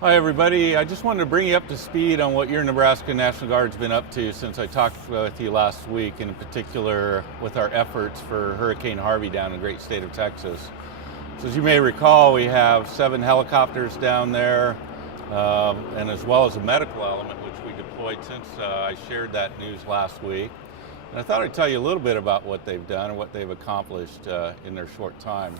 Hi everybody, I just wanted to bring you up to speed on what your Nebraska National Guard's been up to since I talked with you last week, and in particular with our efforts for Hurricane Harvey down in the great state of Texas. So as you may recall, we have 7 helicopters down there, and as well as a medical element which we deployed since I shared that news last week. And I thought I'd tell you a little bit about what they've done and what they've accomplished in their short time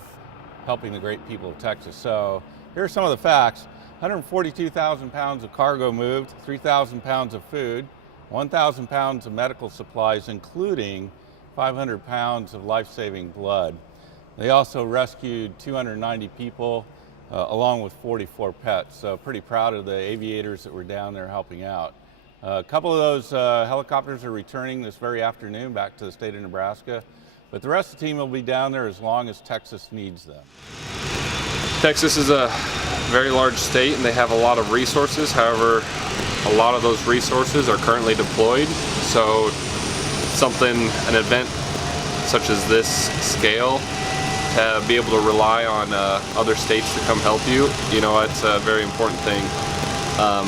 helping the great people of Texas. So here are some of the facts. 142,000 pounds of cargo moved, 3,000 pounds of food, 1,000 pounds of medical supplies, including 500 pounds of life-saving blood. They also rescued 290 people, along with 44 pets. So pretty proud of the aviators that were down there helping out. A couple of those helicopters are returning this very afternoon back to the state of Nebraska, but the rest of the team will be down there as long as Texas needs them. Texas is a very large state and they have a lot of resources. However, a lot of those resources are currently deployed. So an event such as this scale, to be able to rely on other states to come help you, it's a very important thing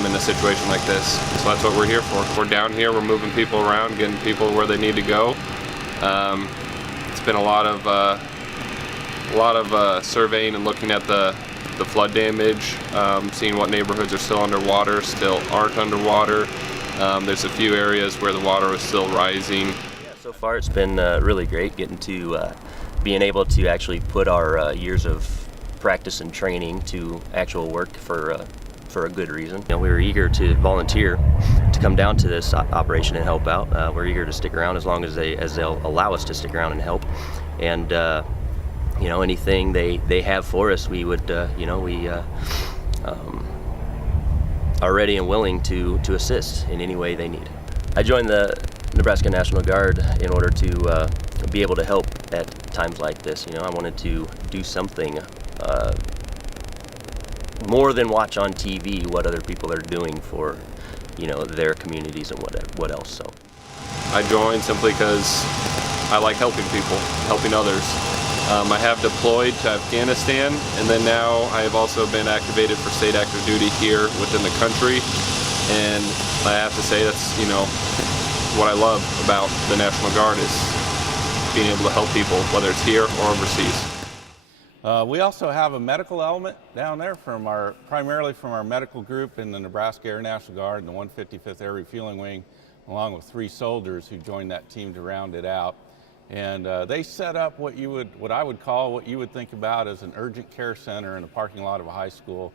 in a situation like this. So that's what we're here for. We're down here, we're moving people around, getting people where they need to go. It's been a lot of surveying and looking at the flood damage, seeing what neighborhoods are still underwater, still aren't underwater. There's a few areas where the water is still rising. Yeah, so far it's been really great getting to being able to actually put our years of practice and training to actual work for a good reason. We were eager to volunteer to come down to this operation and help out. We're eager to stick around as long as they'll allow us to stick around and help. And anything they have for us, we would, we are ready and willing to assist in any way they need. I joined the Nebraska National Guard in order to be able to help at times like this. I wanted to do something more than watch on TV what other people are doing for, their communities and what else. So I joined simply because I like helping people, helping others. I have deployed to Afghanistan, and then now I have also been activated for state active duty here within the country. And I have to say that's, what I love about the National Guard is being able to help people, whether it's here or overseas. We also have a medical element down there primarily from our medical group in the Nebraska Air National Guard and the 155th Air Refueling Wing, along with 3 soldiers who joined that team to round it out. And they set up what you would think about as an urgent care center in the parking lot of a high school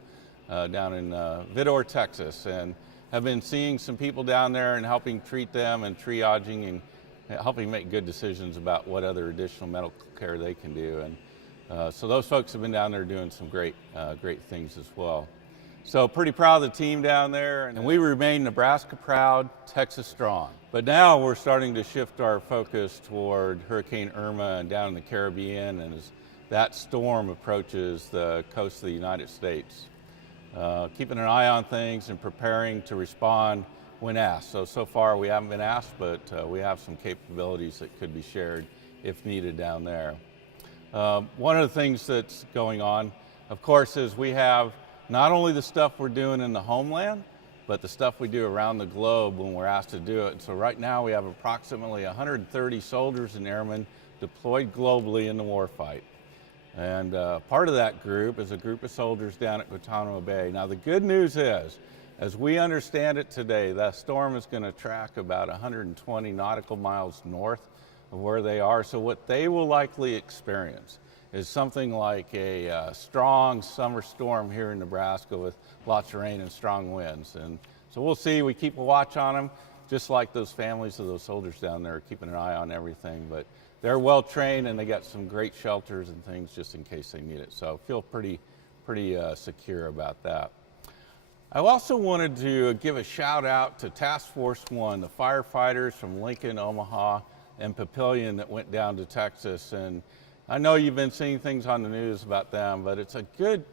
down in Vidor, Texas, and have been seeing some people down there and helping treat them and triaging and helping make good decisions about what other additional medical care they can do. And so those folks have been down there doing some great things as well. So pretty proud of the team down there, and we remain Nebraska proud, Texas strong. But now we're starting to shift our focus toward Hurricane Irma and down in the Caribbean, and as that storm approaches the coast of the United States. Keeping an eye on things and preparing to respond when asked. So far we haven't been asked, but we have some capabilities that could be shared if needed down there. One of the things that's going on, of course, is we have not only the stuff we're doing in the homeland, but the stuff we do around the globe when we're asked to do it. And so right now we have approximately 130 soldiers and airmen deployed globally in the warfight. And part of that group is a group of soldiers down at Guantanamo Bay. Now the good news is, as we understand it today, that storm is going to track about 120 nautical miles north of where they are. So what they will likely experience is something like a strong summer storm here in Nebraska with lots of rain and strong winds. And so we'll see. We keep a watch on them, just like those families of those soldiers down there are keeping an eye on everything. But they're well trained and they got some great shelters and things just in case they need it. So feel pretty secure about that. I also wanted to give a shout out to Task Force 1, the firefighters from Lincoln, Omaha, and Papillion that went down to Texas. And I know you've been seeing things on the news about them, but it's a good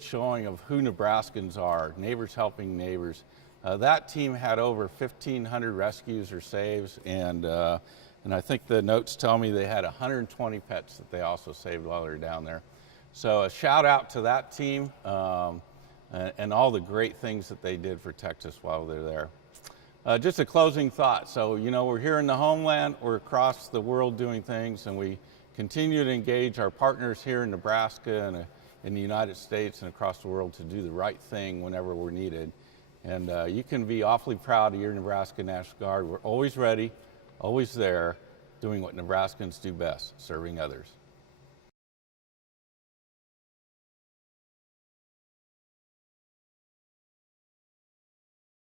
showing of who Nebraskans are, neighbors helping neighbors. That team had over 1,500 rescues or saves, and I think the notes tell me they had 120 pets that they also saved while they were down there. So a shout out to that team. and all the great things that they did for Texas while they're there. Just a closing thought. So, you know, we're here in the homeland, we're across the world doing things, and we continue to engage our partners here in Nebraska and in the United States and across the world to do the right thing whenever we're needed. And you can be awfully proud of your Nebraska National Guard. We're always ready, always there, doing what Nebraskans do best, serving others.